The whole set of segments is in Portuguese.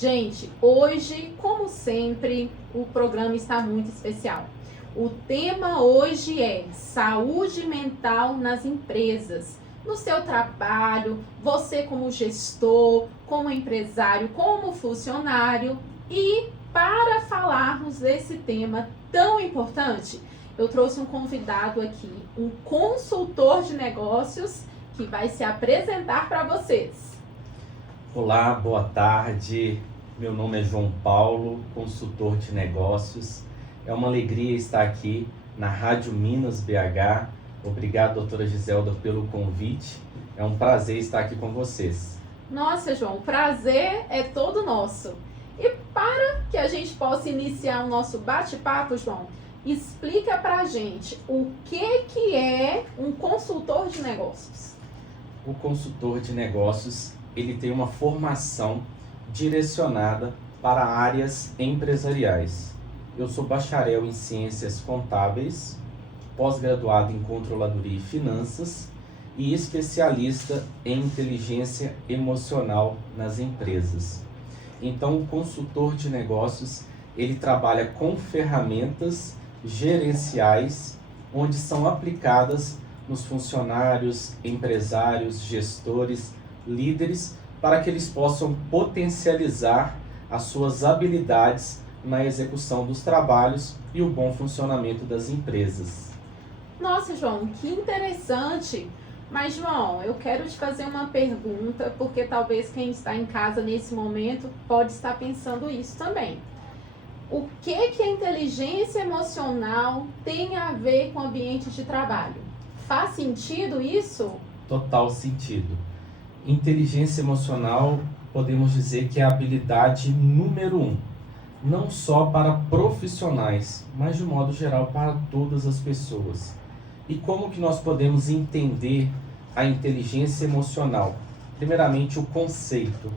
Gente, hoje, como sempre, o programa está muito especial. O tema hoje é saúde mental nas empresas. No seu trabalho, você como gestor, como empresário, como funcionário. E para falarmos desse tema tão importante, eu trouxe um convidado aqui, um consultor de negócios que vai se apresentar para vocês. Olá, boa tarde. Meu nome é João Paulo, consultor de negócios. É uma alegria estar aqui na Rádio Minas BH. Obrigado, doutora Giselda, pelo convite. É um prazer estar aqui com vocês. Nossa, João, o prazer é todo nosso. E para que a gente possa iniciar o nosso bate-papo, João, explica pra gente o que é um consultor de negócios. O consultor de negócios, ele tem uma formação direcionada para áreas empresariais. Eu sou bacharel em Ciências Contábeis, pós-graduado em Controladoria e Finanças e especialista em Inteligência Emocional nas empresas. Então, o consultor de negócios, ele trabalha com ferramentas gerenciais onde são aplicadas nos funcionários, empresários, gestores, líderes, para que eles possam potencializar as suas habilidades na execução dos trabalhos e o bom funcionamento das empresas. Nossa, João, que interessante! Mas, João, eu quero te fazer uma pergunta, porque talvez quem está em casa nesse momento pode estar pensando isso também. O que a inteligência emocional tem a ver com o ambiente de trabalho? Faz sentido isso? Total sentido. Inteligência emocional, podemos dizer que é a habilidade número 1, não só para profissionais, mas de modo geral para todas as pessoas. E como que nós podemos entender a inteligência emocional? Primeiramente, o conceito.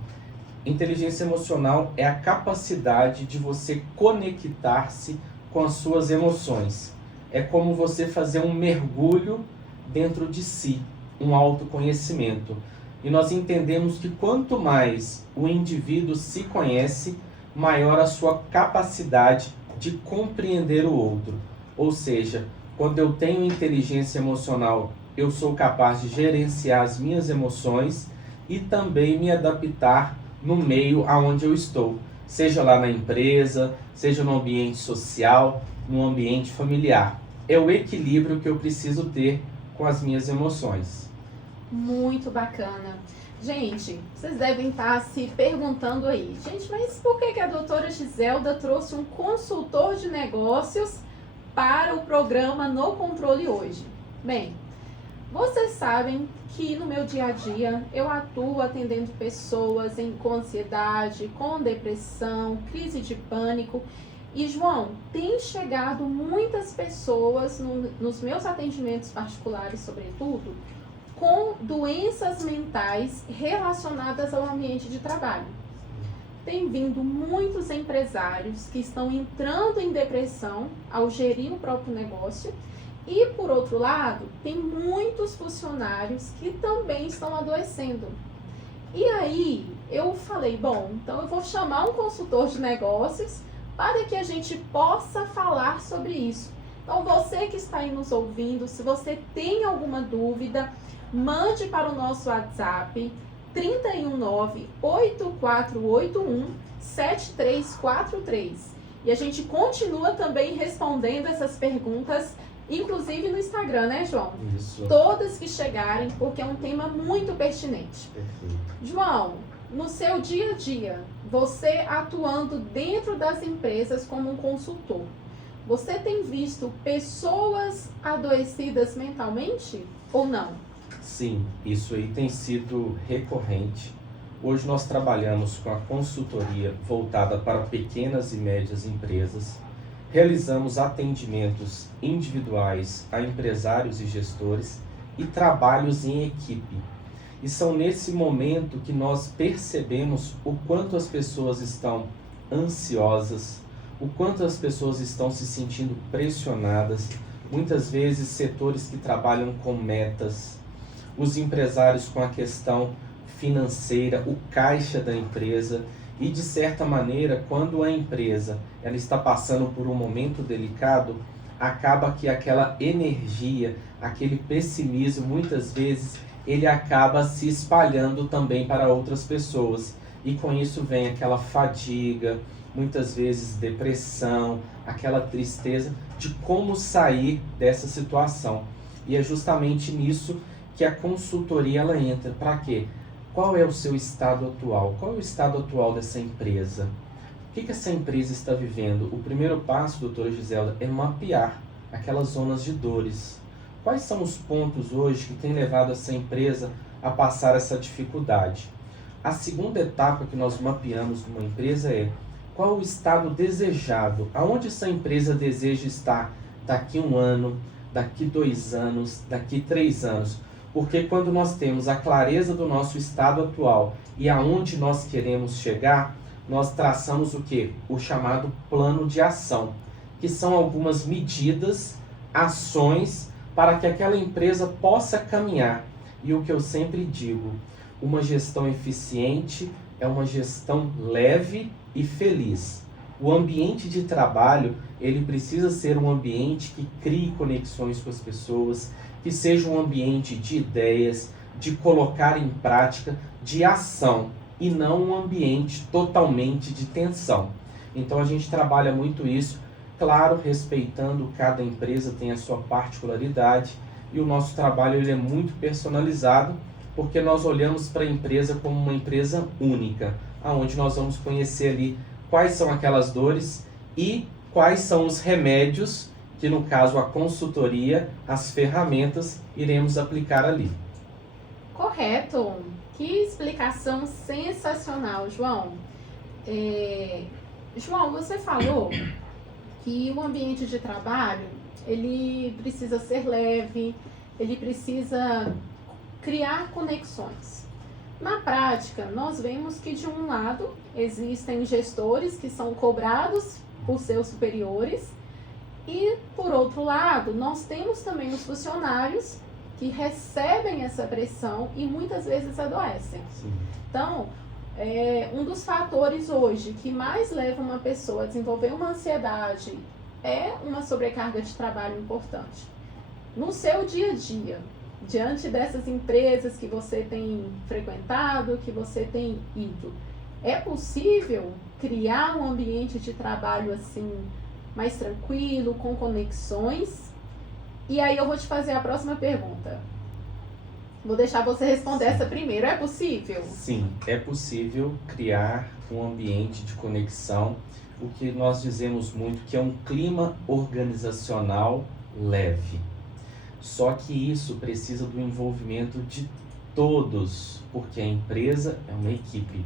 Inteligência emocional é a capacidade de você conectar-se com as suas emoções. É como você fazer um mergulho dentro de si, um autoconhecimento. E nós entendemos que quanto mais o indivíduo se conhece, maior a sua capacidade de compreender o outro. Ou seja, quando eu tenho inteligência emocional, eu sou capaz de gerenciar as minhas emoções e também me adaptar no meio aonde eu estou. Seja lá na empresa, seja no ambiente social, no ambiente familiar. É o equilíbrio que eu preciso ter com as minhas emoções. Muito bacana. Gente, vocês devem estar se perguntando aí, gente, mas por que a doutora Giselda trouxe um consultor de negócios para o programa No Controle hoje? Bem, vocês sabem que no meu dia a dia eu atuo atendendo pessoas com ansiedade, com depressão, crise de pânico. E, João, tem chegado muitas pessoas nos meus atendimentos particulares, sobretudo, com doenças mentais relacionadas ao ambiente de trabalho. Tem vindo muitos empresários que estão entrando em depressão ao gerir o próprio negócio e, por outro lado, tem muitos funcionários que também estão adoecendo. E aí, eu falei, bom, então eu vou chamar um consultor de negócios para que a gente possa falar sobre isso. Então, você que está aí nos ouvindo, se você tem alguma dúvida, mande para o nosso WhatsApp 319-8481-7343. E a gente continua também respondendo essas perguntas, inclusive no Instagram, né, João? Isso. Todas que chegarem, porque é um tema muito pertinente. Perfeito. João, no seu dia a dia, você atuando dentro das empresas como um consultor, você tem visto pessoas adoecidas mentalmente ou não? Sim, isso aí tem sido recorrente. Hoje nós trabalhamos com a consultoria voltada para pequenas e médias empresas. Realizamos atendimentos individuais a empresários e gestores e trabalhos em equipe. E são nesse momento que nós percebemos o quanto as pessoas estão ansiosas, o quanto as pessoas estão se sentindo pressionadas, muitas vezes setores que trabalham com metas, os empresários com a questão financeira, o caixa da empresa. E de certa maneira, quando a empresa ela está passando por um momento delicado, acaba que aquela energia, aquele pessimismo, muitas vezes, ele acaba se espalhando também para outras pessoas. E com isso vem aquela fadiga, muitas vezes depressão, aquela tristeza de como sair dessa situação. E é justamente nisso que a consultoria ela entra. Para quê? Qual é o seu estado atual? Qual é o estado atual dessa empresa? O que essa empresa está vivendo? O primeiro passo, doutora Giselda, é mapear aquelas zonas de dores. Quais são os pontos hoje que têm levado essa empresa a passar essa dificuldade? A segunda etapa que nós mapeamos numa empresa é qual o estado desejado, aonde essa empresa deseja estar daqui 1 ano, daqui 2 anos, daqui 3 anos. Porque quando nós temos a clareza do nosso estado atual e aonde nós queremos chegar, nós traçamos o quê? O chamado plano de ação, que são algumas medidas, ações para que aquela empresa possa caminhar. E o que eu sempre digo, uma gestão eficiente é uma gestão leve e feliz. O ambiente de trabalho, ele precisa ser um ambiente que crie conexões com as pessoas, que seja um ambiente de ideias, de colocar em prática, de ação, e não um ambiente totalmente de tensão. Então a gente trabalha muito isso, claro, respeitando cada empresa tem a sua particularidade, e o nosso trabalho ele é muito personalizado, porque nós olhamos para a empresa como uma empresa única, aonde nós vamos conhecer ali quais são aquelas dores e quais são os remédios que, no caso, a consultoria, as ferramentas, iremos aplicar ali. Correto. Que explicação sensacional, João. João, você falou que o ambiente de trabalho, ele precisa ser leve, ele precisa criar conexões. Na prática, nós vemos que, de um lado, existem gestores que são cobrados por seus superiores e, por outro lado, nós temos também os funcionários que recebem essa pressão e muitas vezes adoecem. Sim. Então, um dos fatores hoje que mais leva uma pessoa a desenvolver uma ansiedade é uma sobrecarga de trabalho importante. No seu dia a dia, diante dessas empresas que você tem frequentado, que você tem ido, é possível criar um ambiente de trabalho assim mais tranquilo, com conexões? E aí eu vou te fazer a próxima pergunta. Vou deixar você responder essa primeiro. É possível? Sim, é possível criar um ambiente de conexão, o que nós dizemos muito que é um clima organizacional leve. Só que isso precisa do envolvimento de todos, porque a empresa é uma equipe.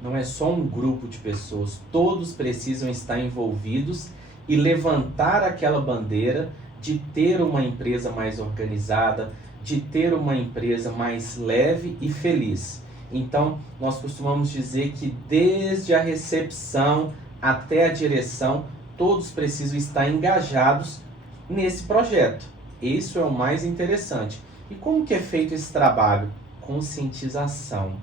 Não é só um grupo de pessoas, todos precisam estar envolvidos e levantar aquela bandeira de ter uma empresa mais organizada, de ter uma empresa mais leve e feliz. Então, nós costumamos dizer que desde a recepção até a direção, todos precisam estar engajados nesse projeto. Isso é o mais interessante. E como que é feito esse trabalho? Conscientização.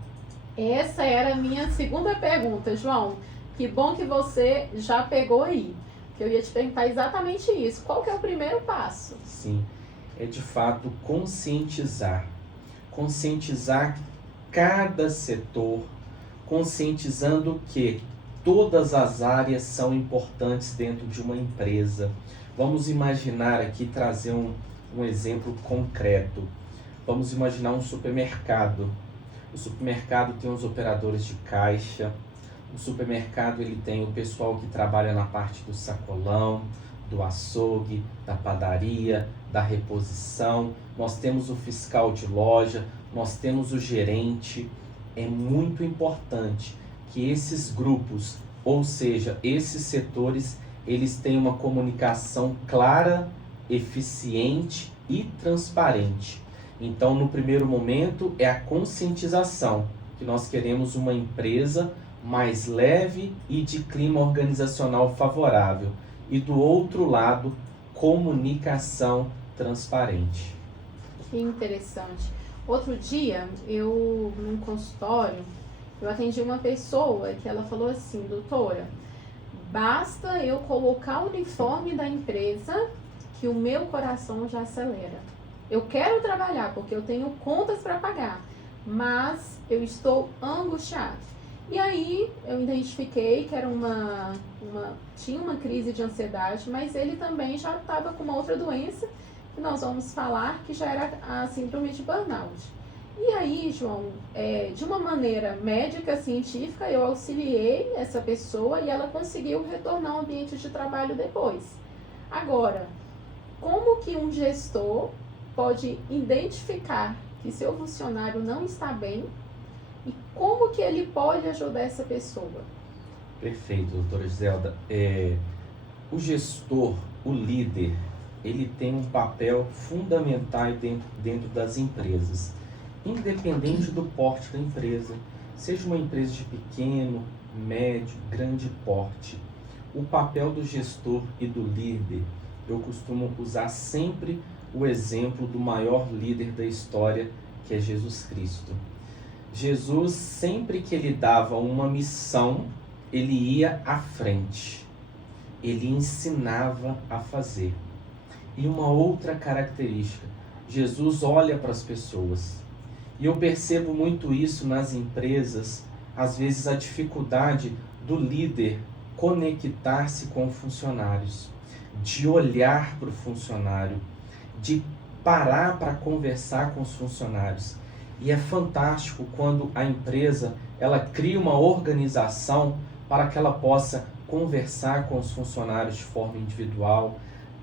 Essa era a minha segunda pergunta, João. Que bom que você já pegou aí. Que eu ia te perguntar exatamente isso. Qual que é o primeiro passo? Sim, é de fato conscientizar. Conscientizar cada setor, conscientizando que todas as áreas são importantes dentro de uma empresa. Vamos imaginar aqui, trazer um exemplo concreto. Vamos imaginar um supermercado. O supermercado tem os operadores de caixa. O supermercado ele tem o pessoal que trabalha na parte do sacolão, do açougue, da padaria, da reposição. Nós temos o fiscal de loja, nós temos o gerente. É muito importante que esses grupos, ou seja, esses setores, eles têm uma comunicação clara, eficiente e transparente. Então, no primeiro momento, é a conscientização, que nós queremos uma empresa mais leve e de clima organizacional favorável. E do outro lado, comunicação transparente. Que interessante. Outro dia, eu, num consultório, Eu atendi uma pessoa que ela falou assim, doutora, basta eu colocar o uniforme da empresa que o meu coração já acelera. Eu quero trabalhar porque eu tenho contas para pagar, mas eu estou angustiado. E aí eu identifiquei que era tinha uma crise de ansiedade, mas ele também já estava com uma outra doença, que nós vamos falar, que já era a síndrome de burnout. E aí, João, de uma maneira médica, científica, eu auxiliei essa pessoa e ela conseguiu retornar ao ambiente de trabalho depois. Agora, como que um gestor pode identificar que seu funcionário não está bem e como que ele pode ajudar essa pessoa? Perfeito, doutora Giselda. O gestor, o líder, ele tem um papel fundamental dentro das empresas, independente do porte da empresa, seja uma empresa de pequeno, médio, grande porte. O papel do gestor e do líder, eu costumo usar sempre o exemplo do maior líder da história, que é Jesus Cristo. Jesus, sempre que ele dava uma missão, ele ia à frente, ele ensinava a fazer. E uma outra característica, Jesus olha para as pessoas. E eu percebo muito isso nas empresas, às vezes a dificuldade do líder conectar-se com funcionários, de olhar para o funcionário, de parar para conversar com os funcionários. E é fantástico quando a empresa ela cria uma organização para que ela possa conversar com os funcionários de forma individual,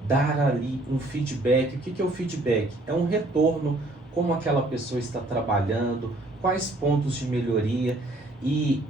dar ali um feedback. O que é o feedback? É um retorno, como aquela pessoa está trabalhando, quais pontos de melhoria. E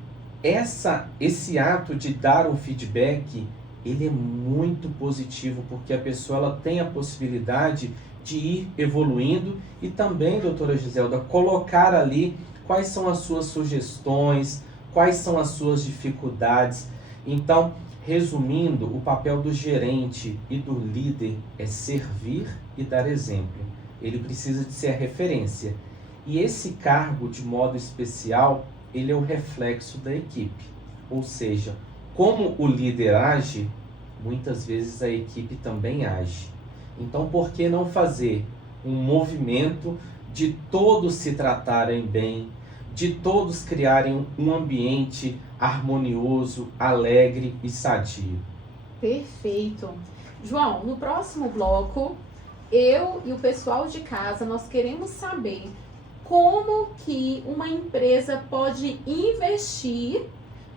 esse ato de dar um feedback, ele é muito positivo, porque a pessoa ela tem a possibilidade de ir evoluindo e também, doutora Giselda, colocar ali quais são as suas sugestões, quais são as suas dificuldades. Então, resumindo, o papel do gerente e do líder é servir e dar exemplo. Ele precisa de ser a referência. E esse cargo, de modo especial, ele é o reflexo da equipe. Ou seja, como o líder age, muitas vezes a equipe também age. Então, por que não fazer um movimento de todos se tratarem bem, de todos criarem um ambiente harmonioso, alegre e sadio? Perfeito. João, no próximo bloco, eu e o pessoal de casa, nós queremos saber como que uma empresa pode investir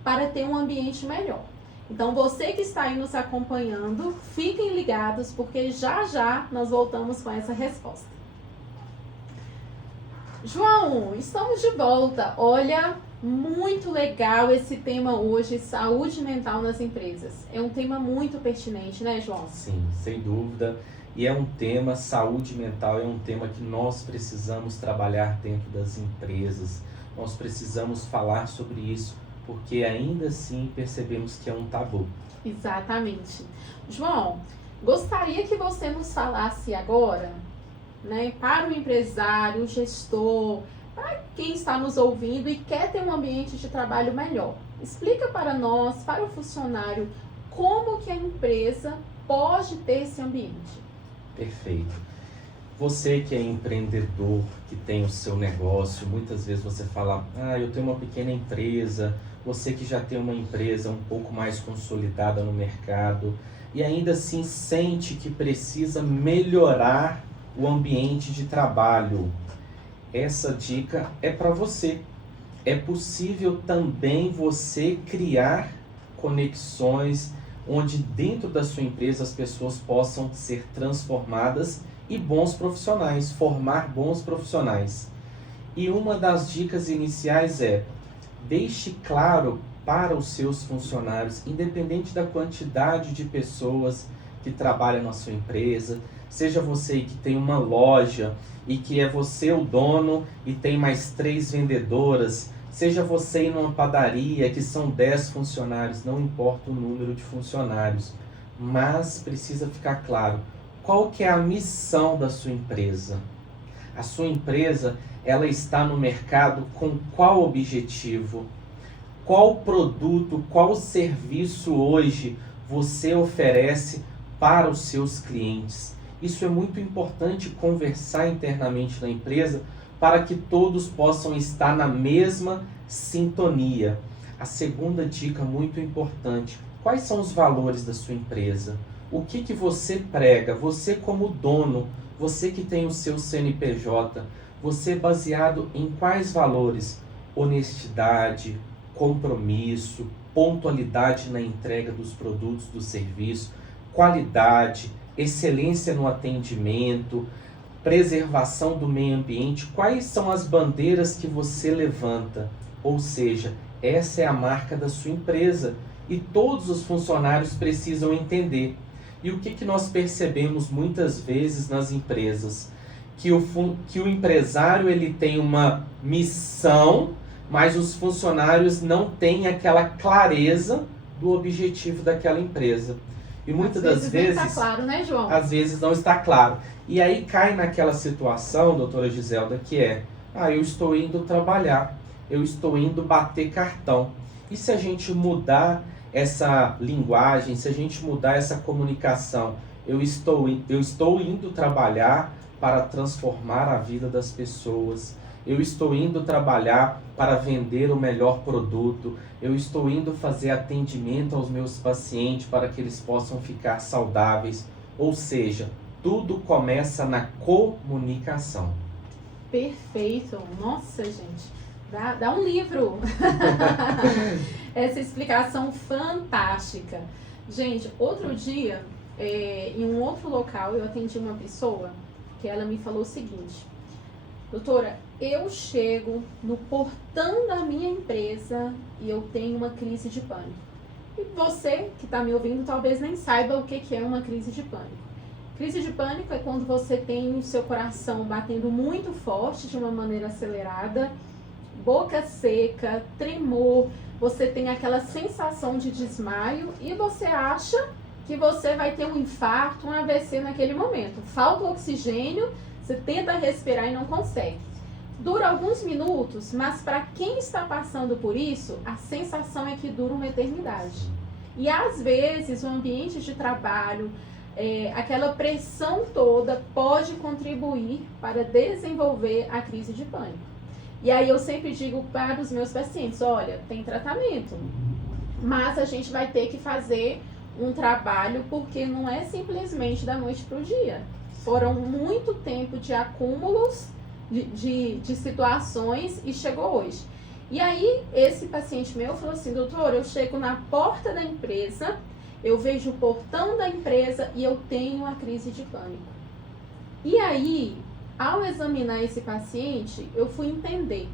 para ter um ambiente melhor. Então, você que está aí nos acompanhando, fiquem ligados, porque já já nós voltamos com essa resposta. João, estamos de volta. Olha, muito legal esse tema hoje, saúde mental nas empresas. É um tema muito pertinente, né, João? Sim, sem dúvida. E é um tema, saúde mental é um tema que nós precisamos trabalhar dentro das empresas. Nós precisamos falar sobre isso, porque ainda assim percebemos que é um tabu. Exatamente. João, gostaria que você nos falasse agora, né, para o empresário, o gestor, para quem está nos ouvindo e quer ter um ambiente de trabalho melhor. Explica para nós, para o funcionário, como que a empresa pode ter esse ambiente. Perfeito. Você que é empreendedor, que tem o seu negócio, muitas vezes você fala, eu tenho uma pequena empresa. Você que já tem uma empresa um pouco mais consolidada no mercado e ainda assim sente que precisa melhorar o ambiente de trabalho. Essa dica é para você. É possível também você criar conexões onde dentro da sua empresa as pessoas possam ser transformadas e bons profissionais, formar bons profissionais. E uma das dicas iniciais é: deixe claro para os seus funcionários, independente da quantidade de pessoas que trabalham na sua empresa, seja você que tem uma loja e que é você o dono e tem mais 3 vendedoras, seja você em uma padaria que são 10 funcionários, não importa o número de funcionários, mas precisa ficar claro qual que é a missão da sua empresa. A sua empresa, ela está no mercado com qual objetivo? qual produto, qual serviço hoje você oferece para os seus clientes. Isso é muito importante conversar internamente na empresa para que todos possam estar na mesma sintonia. A segunda dica muito importante: quais são os valores da sua empresa? O que você prega? Você como dono, você que tem o seu CNPJ, você baseado em quais valores? Honestidade, compromisso, pontualidade na entrega dos produtos, do serviço, qualidade, excelência no atendimento, preservação do meio ambiente. Quais são as bandeiras que você levanta? Ou seja, essa é a marca da sua empresa e todos os funcionários precisam entender. E o que nós percebemos muitas vezes nas empresas? Que o empresário ele tem uma missão, mas os funcionários não têm aquela clareza do objetivo daquela empresa. E muitas das vezes não está claro, né, João? Às vezes não está claro. E aí cai naquela situação, doutora Giselda, que é: eu estou indo trabalhar, eu estou indo bater cartão. E se a gente mudar essa linguagem, se a gente mudar essa comunicação, eu estou indo trabalhar para transformar a vida das pessoas, eu estou indo trabalhar para vender o melhor produto, eu estou indo fazer atendimento aos meus pacientes para que eles possam ficar saudáveis. Ou seja, tudo começa na comunicação. Perfeito. Nossa, gente, dá um livro. Essa explicação fantástica. Gente, outro dia, em um outro local, eu atendi uma pessoa que ela me falou o seguinte: doutora, eu chego no portão da minha empresa e eu tenho uma crise de pânico. E você que está me ouvindo talvez nem saiba o que é uma crise de pânico. Crise de pânico é quando você tem o seu coração batendo muito forte, de uma maneira acelerada, boca seca, tremor, você tem aquela sensação de desmaio e você acha que você vai ter um infarto, um AVC naquele momento. Falta o oxigênio, você tenta respirar e não consegue. Dura alguns minutos, mas para quem está passando por isso, a sensação é que dura uma eternidade. E às vezes o ambiente de trabalho, aquela pressão toda pode contribuir para desenvolver a crise de pânico. E aí eu sempre digo para os meus pacientes: olha, tem tratamento, mas a gente vai ter que fazer um trabalho, porque não é simplesmente da noite para o dia. Foram muito tempo de acúmulos de situações e chegou hoje. E aí esse paciente meu falou assim: doutor, eu chego na porta da empresa, eu vejo o portão da empresa e eu tenho a crise de pânico. E aí, ao examinar esse paciente, eu fui entender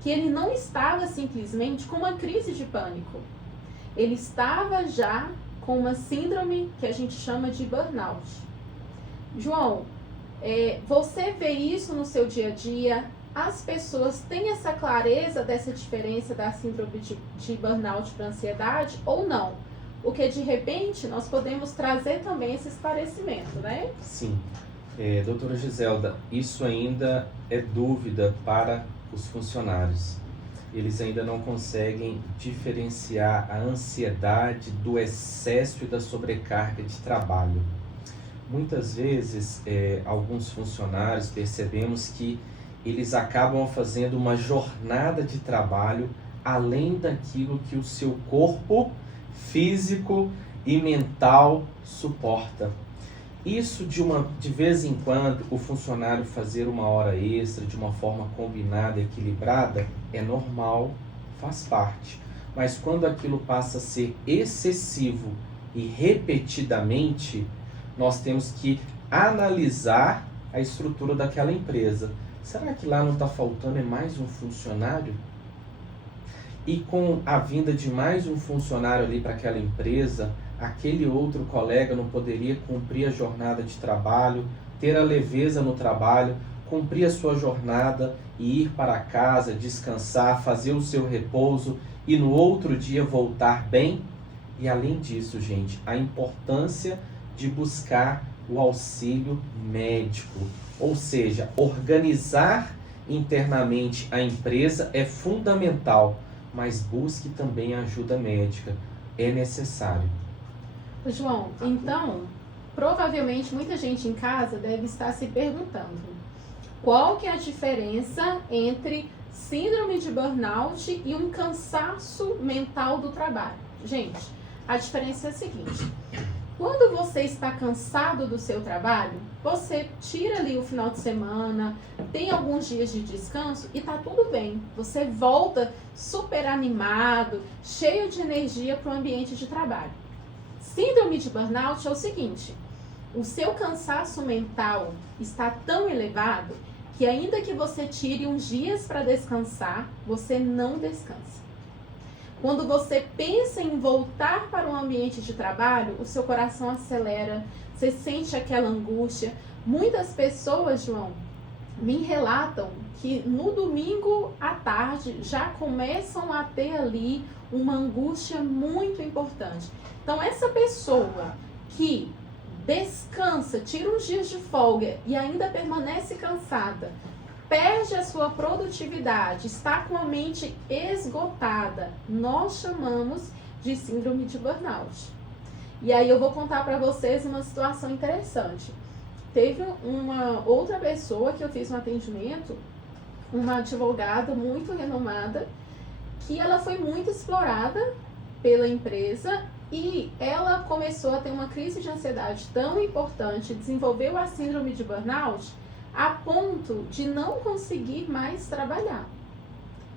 que ele não estava simplesmente com uma crise de pânico. Ele estava já com uma síndrome que a gente chama de burnout. João, você vê isso no seu dia a dia? As pessoas têm essa clareza dessa diferença da síndrome de burnout para ansiedade ou não? Porque de repente nós podemos trazer também esse esclarecimento, né? Sim. Doutora Giselda, isso ainda é dúvida para os funcionários. Eles ainda não conseguem diferenciar a ansiedade do excesso e da sobrecarga de trabalho. Muitas vezes, alguns funcionários percebemos que eles acabam fazendo uma jornada de trabalho além daquilo que o seu corpo físico e mental suporta. Isso de vez em quando o funcionário fazer uma hora extra de uma forma combinada, equilibrada, é normal, faz parte. Mas quando aquilo passa a ser excessivo e repetidamente, nós temos que analisar a estrutura daquela empresa. Será que lá não está faltando mais um funcionário? E com a vinda de mais um funcionário ali para aquela empresa, aquele outro colega não poderia cumprir a jornada de trabalho, ter a leveza no trabalho, cumprir a sua jornada e ir para casa, descansar, fazer o seu repouso e no outro dia voltar bem? E além disso, gente, a importância de buscar o auxílio médico, ou seja, organizar internamente a empresa é fundamental, mas busque também ajuda médica. É necessário. João, então, provavelmente muita gente em casa deve estar se perguntando qual que é a diferença entre síndrome de burnout e um cansaço mental do trabalho. Gente, a diferença é a seguinte: quando você está cansado do seu trabalho, você tira ali o final de semana, tem alguns dias de descanso e tá tudo bem. Você volta super animado, cheio de energia para o ambiente de trabalho. Síndrome de burnout é o seguinte: o seu cansaço mental está tão elevado que ainda que você tire uns dias para descansar, você não descansa. Quando você pensa em voltar para o ambiente de trabalho, o seu coração acelera, você sente aquela angústia. Muitas pessoas, João, me relatam que no domingo à tarde já começam a ter ali uma angústia muito importante. Então, essa pessoa que descansa, tira uns dias de folga e ainda permanece cansada, perde a sua produtividade, está com a mente esgotada, nós chamamos de síndrome de burnout. E aí eu vou contar para vocês uma situação interessante. Teve uma outra pessoa que eu fiz um atendimento, uma advogada muito renomada, que ela foi muito explorada pela empresa e ela começou a ter uma crise de ansiedade tão importante, desenvolveu a síndrome de burnout, a ponto de não conseguir mais trabalhar.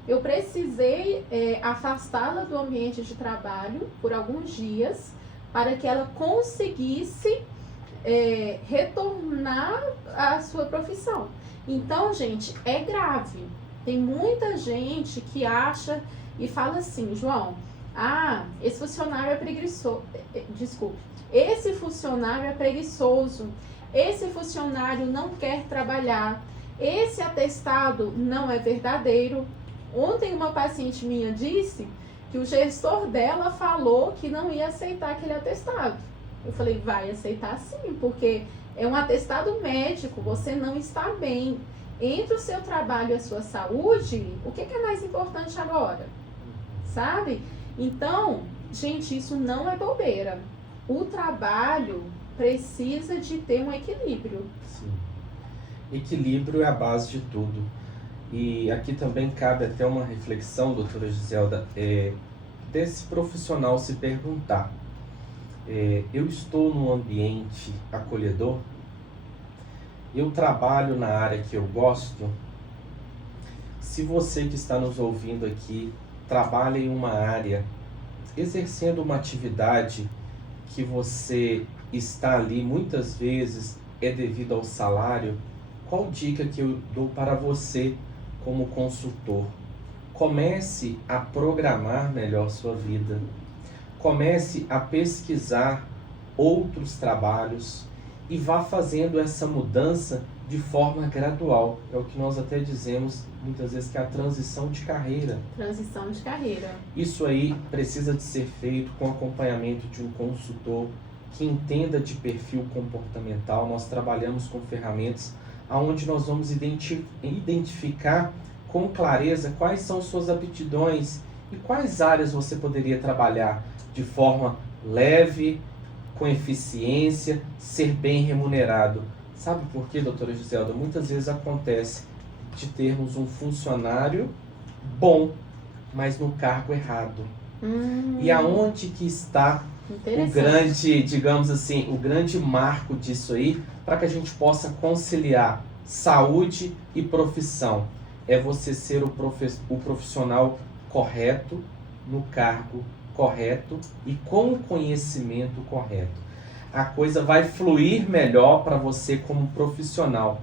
Eu precisei afastá-la do ambiente de trabalho por alguns dias para que ela conseguisse retornar à sua profissão. Então, gente, é grave. Tem muita gente que acha e fala assim: João, esse funcionário é preguiçoso. Desculpe, esse funcionário é preguiçoso. Esse funcionário não quer trabalhar. Esse atestado não é verdadeiro. Ontem uma paciente minha disse que o gestor dela falou que não ia aceitar aquele atestado. Eu falei, vai aceitar sim, porque é um atestado médico, você não está bem. Entre o seu trabalho e a sua saúde, o que é mais importante agora? Sabe? Então, gente, isso não é bobeira. O trabalho precisa de ter um equilíbrio. Sim. Equilíbrio é a base de tudo. E aqui também cabe até uma reflexão, doutora Giselda, desse profissional se perguntar: eu estou num ambiente acolhedor? Eu trabalho na área que eu gosto? Se você que está nos ouvindo aqui trabalha em uma área, exercendo uma atividade que você está ali muitas vezes é devido ao salário, qual dica que eu dou para você como consultor? Comece a programar melhor sua vida. Comece a pesquisar outros trabalhos e vá fazendo essa mudança de forma gradual. É o que nós até dizemos muitas vezes que é a transição de carreira. Transição de carreira. Isso aí precisa de ser feito com acompanhamento de um consultor que entenda de perfil comportamental. Nós trabalhamos com ferramentas onde nós vamos identificar com clareza quais são suas aptidões e quais áreas você poderia trabalhar de forma leve, com eficiência, ser bem remunerado. Sabe por quê, doutora Giselda? Muitas vezes acontece de termos um funcionário bom, mas no cargo errado. E aonde que está o grande, digamos assim, o grande marco disso aí, para que a gente possa conciliar saúde e profissão? É você ser o profissional correto, no cargo correto e com o conhecimento correto. A coisa vai fluir melhor para você como profissional.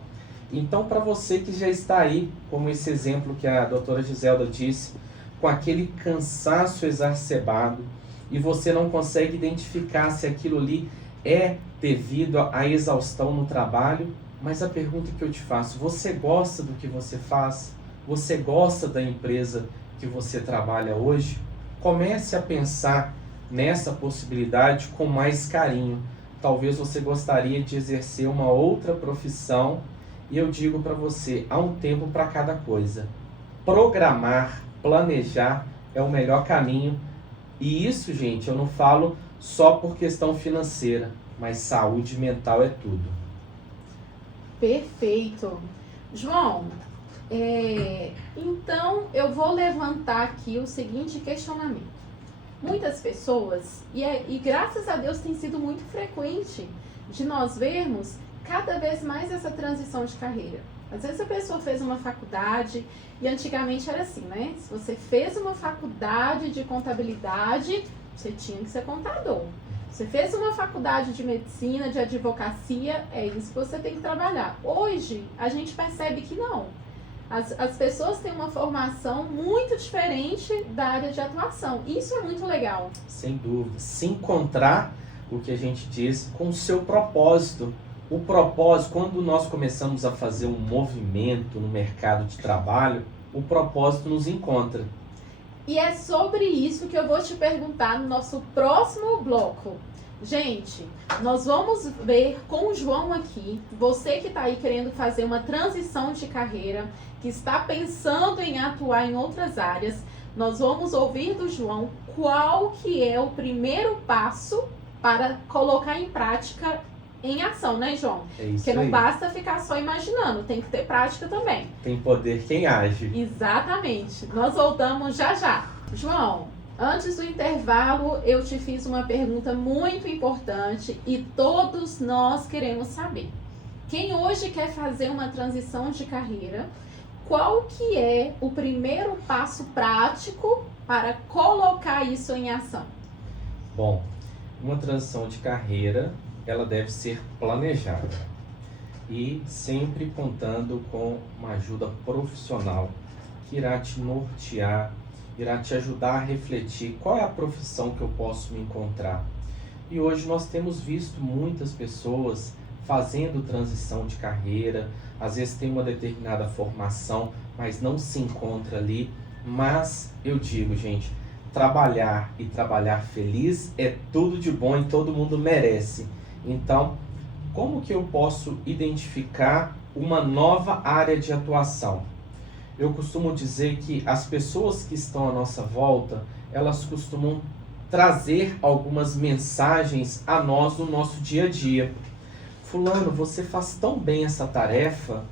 Então, para você que já está aí, como esse exemplo que a doutora Giselda disse, com aquele cansaço exacerbado, e você não consegue identificar se aquilo ali é devido à exaustão no trabalho, mas a pergunta que eu te faço: você gosta do que você faz? Você gosta da empresa que você trabalha hoje? Comece a pensar nessa possibilidade com mais carinho. Talvez você gostaria de exercer uma outra profissão, e eu digo para você, há um tempo para cada coisa. Programar, planejar é o melhor caminho. E isso, gente, eu não falo só por questão financeira, mas saúde mental é tudo. Perfeito. João, então eu vou levantar aqui o seguinte questionamento. Muitas pessoas, e graças a Deus tem sido muito frequente de nós vermos cada vez mais essa transição de carreira. Às vezes a pessoa fez uma faculdade, e antigamente era assim, né? Se você fez uma faculdade de contabilidade, você tinha que ser contador. Você fez uma faculdade de medicina, de advocacia, é isso que você tem que trabalhar. Hoje, a gente percebe que não. As pessoas têm uma formação muito diferente da área de atuação. Isso é muito legal. Sem dúvida. Se encontrar, o que a gente diz, com o seu propósito. O propósito, quando nós começamos a fazer um movimento no mercado de trabalho, o propósito nos encontra. E é sobre isso que eu vou te perguntar no nosso próximo bloco. Gente, nós vamos ver com o João aqui, você que está aí querendo fazer uma transição de carreira, que está pensando em atuar em outras áreas, nós vamos ouvir do João qual que é o primeiro passo para colocar em prática, em ação, né, João? É isso. Porque não aí. Basta ficar só imaginando, tem que ter prática também. Tem poder quem age. Exatamente. Nós voltamos já já. João, antes do intervalo, eu te fiz uma pergunta muito importante e todos nós queremos saber. Quem hoje quer fazer uma transição de carreira, qual que é o primeiro passo prático para colocar isso em ação? Bom, uma transição de carreira, ela deve ser planejada e sempre contando com uma ajuda profissional que irá te nortear, irá te ajudar a refletir qual é a profissão que eu posso me encontrar. E hoje nós temos visto muitas pessoas fazendo transição de carreira, às vezes tem uma determinada formação, mas não se encontra ali. Mas eu digo, gente, trabalhar e trabalhar feliz é tudo de bom e todo mundo merece. Então, como que eu posso identificar uma nova área de atuação? Eu costumo dizer que as pessoas que estão à nossa volta, elas costumam trazer algumas mensagens a nós no nosso dia a dia. Fulano, você faz tão bem essa tarefa,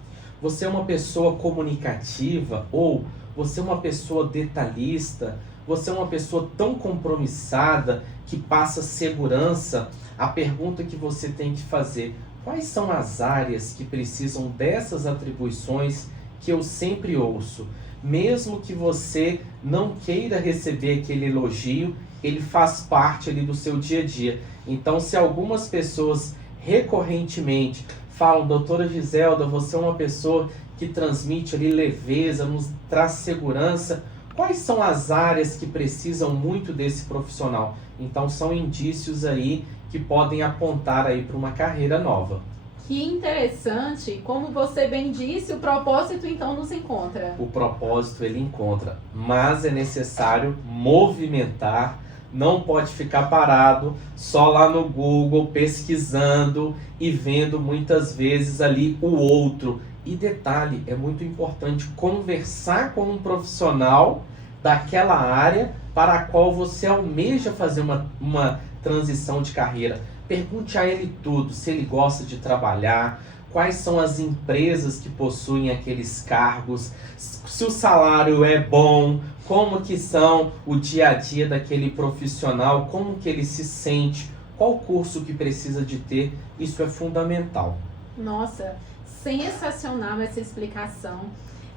você é uma pessoa comunicativa, ou você é uma pessoa detalhista, você é uma pessoa tão compromissada que passa segurança. A pergunta que você tem que fazer: quais são as áreas que precisam dessas atribuições que eu sempre ouço? Mesmo que você não queira receber aquele elogio, ele faz parte ali do seu dia a dia. Então, se algumas pessoas recorrentemente falam: doutora Giselda, você é uma pessoa que transmite ali leveza, nos traz segurança, quais são as áreas que precisam muito desse profissional? Então, são indícios aí que podem apontar aí para uma carreira nova. Que interessante, como você bem disse, o propósito então nos encontra. O propósito ele encontra, mas é necessário movimentar, não pode ficar parado só lá no Google pesquisando e vendo muitas vezes ali o outro. E detalhe, é muito importante conversar com um profissional daquela área para a qual você almeja fazer uma transição de carreira. Pergunte a ele tudo, se ele gosta de trabalhar, quais são as empresas que possuem aqueles cargos, se o salário é bom, como que são o dia a dia daquele profissional, como que ele se sente, qual curso que precisa de ter. Isso é fundamental. Nossa, sensacional essa explicação.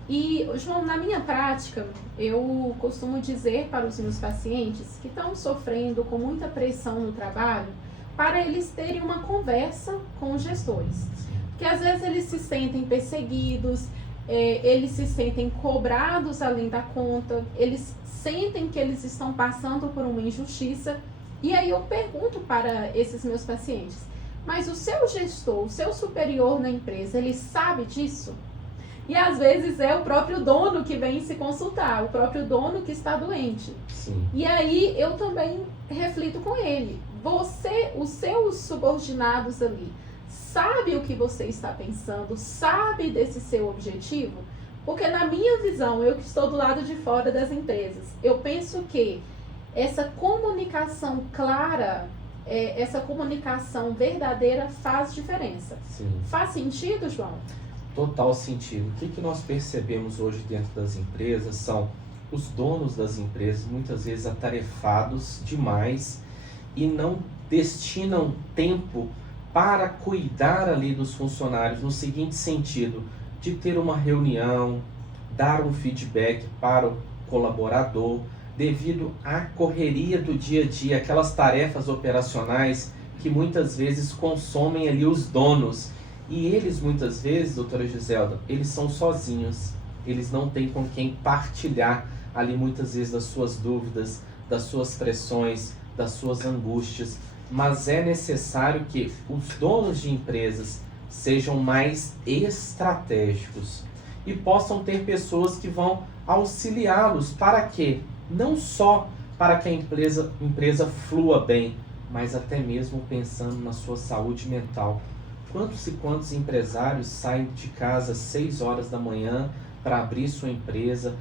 E, João, na minha prática, eu costumo dizer para os meus pacientes que estão sofrendo com muita pressão no trabalho, para eles terem uma conversa com os gestores. Porque às vezes eles se sentem perseguidos, eles se sentem cobrados além da conta, eles sentem que eles estão passando por uma injustiça. E aí eu pergunto para esses meus pacientes: mas o seu gestor, o seu superior na empresa, ele sabe disso? E às vezes é o próprio dono que vem se consultar, o próprio dono que está doente. Sim. E aí eu também reflito com ele: os seus subordinados ali, sabe o que você está pensando, sabe desse seu objetivo? Porque na minha visão, eu que estou do lado de fora das empresas, eu penso que essa comunicação clara, essa comunicação verdadeira faz diferença. Sim. Faz sentido, João? Total sentido. O que nós percebemos hoje dentro das empresas são os donos das empresas muitas vezes atarefados demais e não destinam tempo para cuidar ali dos funcionários no seguinte sentido, de ter uma reunião, dar um feedback para o colaborador, devido à correria do dia a dia, aquelas tarefas operacionais que muitas vezes consomem ali os donos. E eles muitas vezes, doutora Giselda, eles são sozinhos, eles não têm com quem partilhar ali muitas vezes das suas dúvidas, das suas pressões, das suas angústias, mas é necessário que os donos de empresas sejam mais estratégicos e possam ter pessoas que vão auxiliá-los para quê? Não só para que a empresa flua bem, mas até mesmo pensando na sua saúde mental. Quantos e quantos empresários saem de casa às 6 horas da manhã para abrir sua empresa,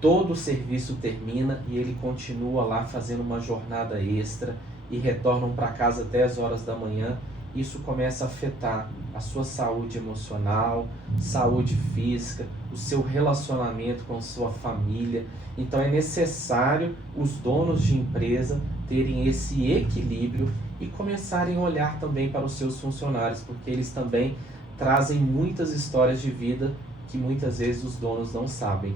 todo o serviço termina e ele continua lá fazendo uma jornada extra e retornam para casa às 10 horas da manhã. Isso começa a afetar a sua saúde emocional, saúde física, o seu relacionamento com sua família. Então é necessário os donos de empresa terem esse equilíbrio e começarem a olhar também para os seus funcionários, porque eles também trazem muitas histórias de vida que muitas vezes os donos não sabem.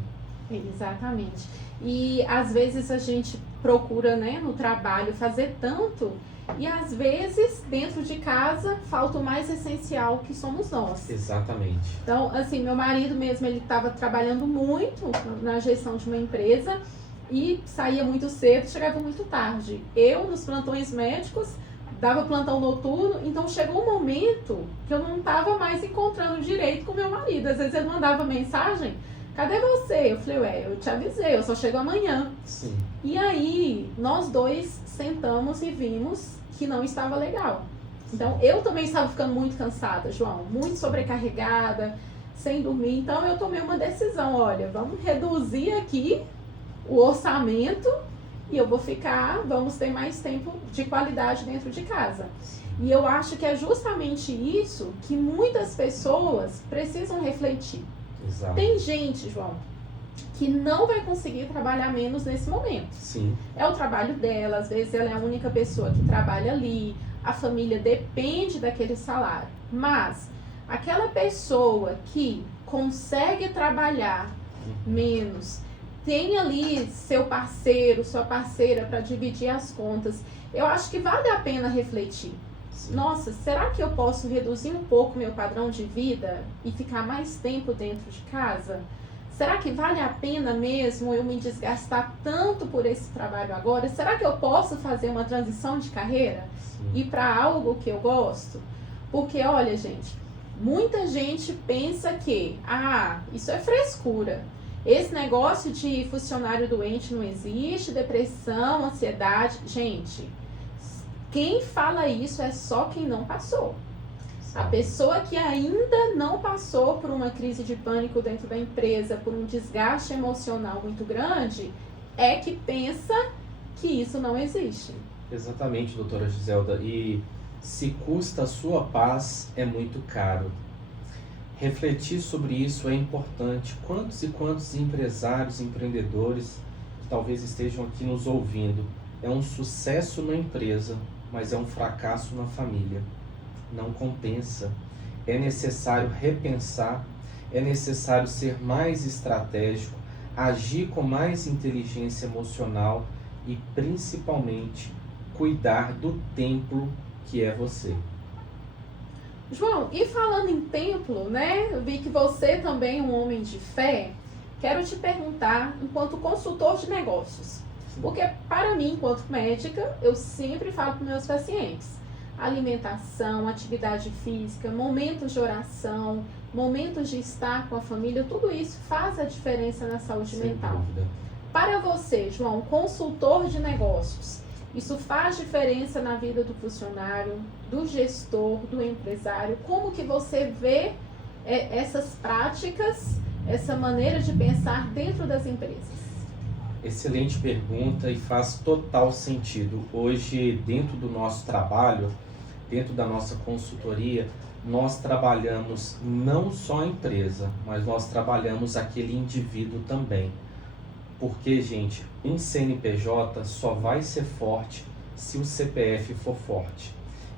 Exatamente. E às vezes a gente procura, né, no trabalho fazer tanto e às vezes dentro de casa falta o mais essencial, que somos nós. Exatamente. Então, assim, meu marido mesmo, ele estava trabalhando muito na gestão de uma empresa e saía muito cedo, chegava muito tarde. Eu, nos plantões médicos, dava plantão noturno, então chegou um momento que eu não estava mais encontrando direito com meu marido. Às vezes ele mandava mensagem: cadê você? Eu falei: eu te avisei, eu só chego amanhã. Sim. E aí, nós dois sentamos e vimos que não estava legal. Então, eu também estava ficando muito cansada, João, muito sobrecarregada, sem dormir. Então, eu tomei uma decisão: olha, vamos reduzir aqui o orçamento e vamos ter mais tempo de qualidade dentro de casa. E eu acho que é justamente isso que muitas pessoas precisam refletir. Exato. Tem gente, João, que não vai conseguir trabalhar menos nesse momento. Sim. É o trabalho dela, às vezes ela é a única pessoa que trabalha ali, a família depende daquele salário. Mas aquela pessoa que consegue trabalhar menos, tem ali seu parceiro, sua parceira para dividir as contas, eu acho que vale a pena refletir. Sim. Nossa, será que eu posso reduzir um pouco meu padrão de vida e ficar mais tempo dentro de casa? Será que vale a pena mesmo eu me desgastar tanto por esse trabalho agora? Será que eu posso fazer uma transição de carreira? Sim. Ir para algo que eu gosto? Porque, olha, gente, muita gente pensa que, isso é frescura. Esse negócio de funcionário doente não existe, depressão, ansiedade. Gente, quem fala isso é só quem não passou. A pessoa que ainda não passou por uma crise de pânico dentro da empresa, por um desgaste emocional muito grande, é que pensa que isso não existe. Exatamente, doutora Giselda. E se custa a sua paz, é muito caro. Refletir sobre isso é importante. Quantos e quantos empresários, empreendedores que talvez estejam aqui nos ouvindo, é um sucesso na empresa, mas é um fracasso na família. Não compensa. É necessário repensar, é necessário ser mais estratégico, agir com mais inteligência emocional e, principalmente, cuidar do templo que é você. João, e falando em templo, né? Eu vi que você também é um homem de fé. Quero te perguntar, enquanto consultor de negócios, porque para mim, enquanto médica, eu sempre falo para meus pacientes: alimentação, atividade física, momentos de oração, momentos de estar com a família, tudo isso faz a diferença na saúde Sem mental. dúvida. Para você, João, consultor de negócios, isso faz diferença na vida do funcionário, do gestor, do empresário? Como que você vê essas práticas essa maneira de pensar dentro das empresas? Excelente pergunta e faz total sentido. Hoje, dentro do nosso trabalho, dentro da nossa consultoria, nós trabalhamos não só a empresa, mas nós trabalhamos aquele indivíduo também. Porque, gente, um CNPJ só vai ser forte se o CPF for forte.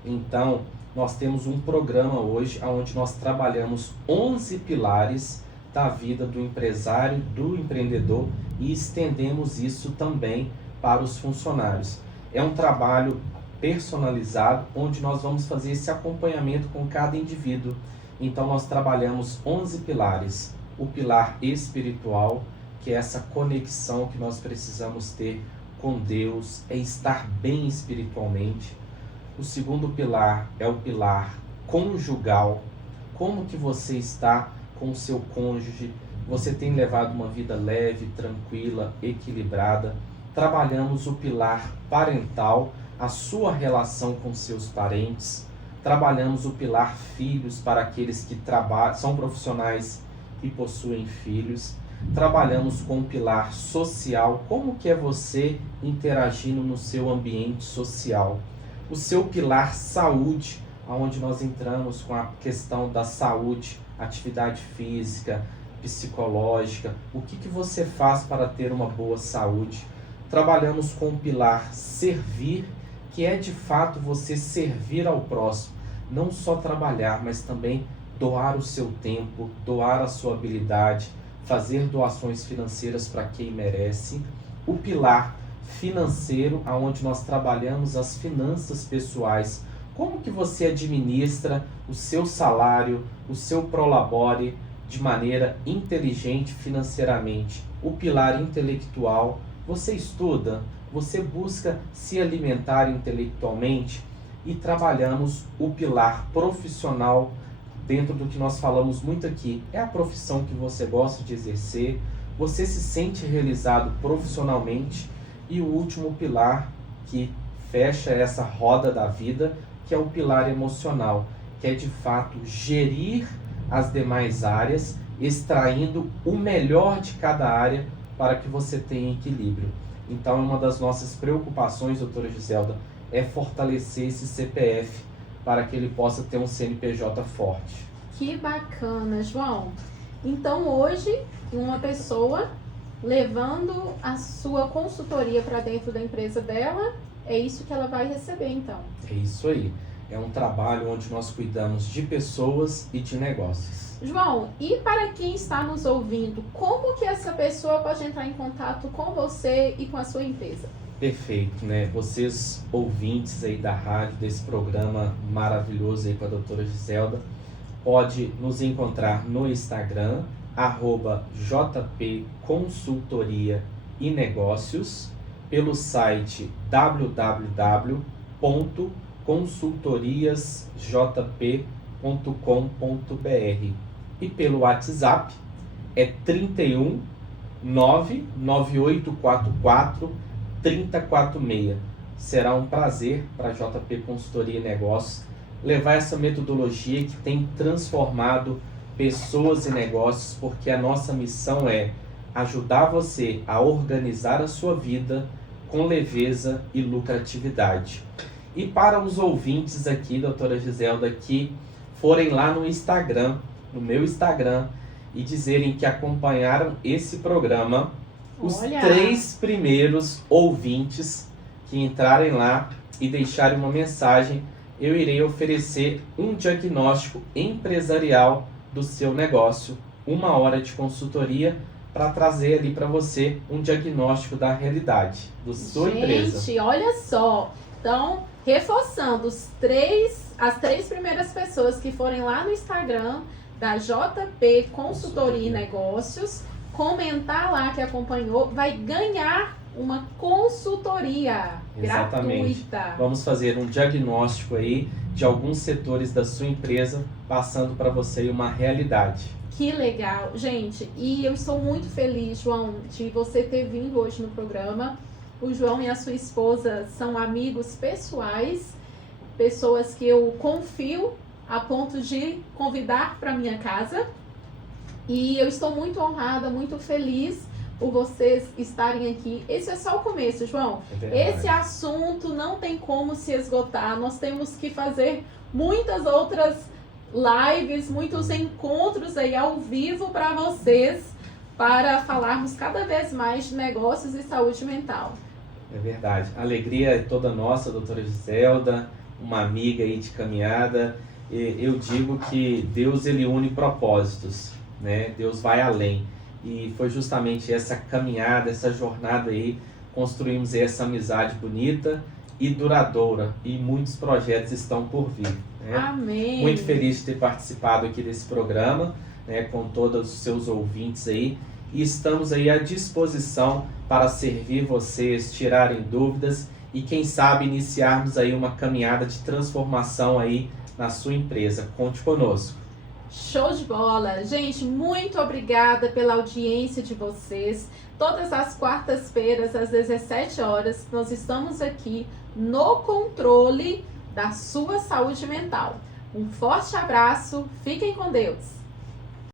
Então, nós temos um programa hoje onde nós trabalhamos 11 pilares da vida do empresário, do empreendedor, e estendemos isso também para os funcionários. É um trabalho personalizado, onde nós vamos fazer esse acompanhamento com cada indivíduo. Então nós trabalhamos 11 pilares. O pilar espiritual, que é essa conexão que nós precisamos ter com Deus, é estar bem espiritualmente. O segundo pilar é o pilar conjugal. Como que você está com o seu cônjuge? Você tem levado uma vida leve, tranquila, equilibrada? Trabalhamos o pilar parental, a sua relação com seus parentes. Trabalhamos o pilar filhos para aqueles que são profissionais e possuem filhos. Trabalhamos com o pilar social, como que é você interagindo no seu ambiente social. O seu pilar saúde, onde nós entramos com a questão da saúde, atividade física, psicológica, o que você faz para ter uma boa saúde. Trabalhamos com o pilar servir, que é de fato você servir ao próximo, não só trabalhar, mas também doar o seu tempo, doar a sua habilidade, fazer doações financeiras para quem merece. O pilar financeiro, onde nós trabalhamos as finanças pessoais, como que você administra o seu salário, o seu prolabore de maneira inteligente financeiramente. O pilar intelectual, você estuda, você busca se alimentar intelectualmente, e trabalhamos o pilar profissional, dentro do que nós falamos muito aqui. É a profissão que você gosta de exercer, você se sente realizado profissionalmente. E o último pilar que fecha essa roda da vida, que é o pilar emocional, que é de fato gerir as demais áreas, extraindo o melhor de cada área para que você tenha equilíbrio. Então, uma das nossas preocupações, doutora Giselda, é fortalecer esse CPF para que ele possa ter um CNPJ forte. Que bacana, João. Então, hoje, uma pessoa levando a sua consultoria para dentro da empresa dela, é isso que ela vai receber, então. É isso aí. É um trabalho onde nós cuidamos de pessoas e de negócios. João, e para quem está nos ouvindo, como que essa pessoa pode entrar em contato com você e com a sua empresa? Perfeito, né? Vocês ouvintes aí da rádio, desse programa maravilhoso aí com a doutora Giselda, pode nos encontrar no Instagram, @JP Consultoria e Negócios, pelo site www.consultoriasjp.com.br e pelo WhatsApp é 31 99844 3046. Será um prazer para a JP Consultoria e Negócios levar essa metodologia que tem transformado pessoas e negócios, porque a nossa missão é ajudar você a organizar a sua vida com leveza e lucratividade. E para os ouvintes aqui, doutora Giselda, que forem lá no Instagram, no meu Instagram, e dizerem que acompanharam esse programa, os 3 primeiros ouvintes que entrarem lá e deixarem uma mensagem, eu irei oferecer um diagnóstico empresarial do seu negócio, 1 hora de consultoria para trazer ali para você um diagnóstico da realidade da sua empresa. Gente, olha só. Então, reforçando, as 3 primeiras pessoas que forem lá no Instagram da JP Consultoria e Negócios, comentar lá que acompanhou, vai ganhar uma consultoria gratuita. Vamos fazer um diagnóstico aí de alguns setores da sua empresa, passando para você uma realidade. Que legal, gente. E eu estou muito feliz, João, de você ter vindo hoje no programa. O João e a sua esposa são amigos pessoais, pessoas que eu confio a ponto de convidar para minha casa. E eu estou muito honrada, muito feliz por vocês estarem aqui. Esse é só o começo, João. Esse assunto não tem como se esgotar. Nós temos que fazer muitas outras lives, muitos encontros aí ao vivo para vocês, para falarmos cada vez mais de negócios e saúde mental. É verdade. A alegria é toda nossa, doutora Giselda, uma amiga aí de caminhada. Eu digo que Deus, ele une propósitos, né? Deus vai além. E foi justamente essa caminhada, essa jornada aí, construímos aí essa amizade bonita e duradoura. E muitos projetos estão por vir, né? Amém! Muito feliz de ter participado aqui desse programa, né, com todos os seus ouvintes aí. E estamos aí à disposição para servir vocês, tirarem dúvidas e quem sabe iniciarmos aí uma caminhada de transformação aí na sua empresa. Conte conosco. Show de bola! Gente, muito obrigada pela audiência de vocês. Todas as quartas-feiras, às 17 horas, nós estamos aqui no controle da sua saúde mental. Um forte abraço, fiquem com Deus!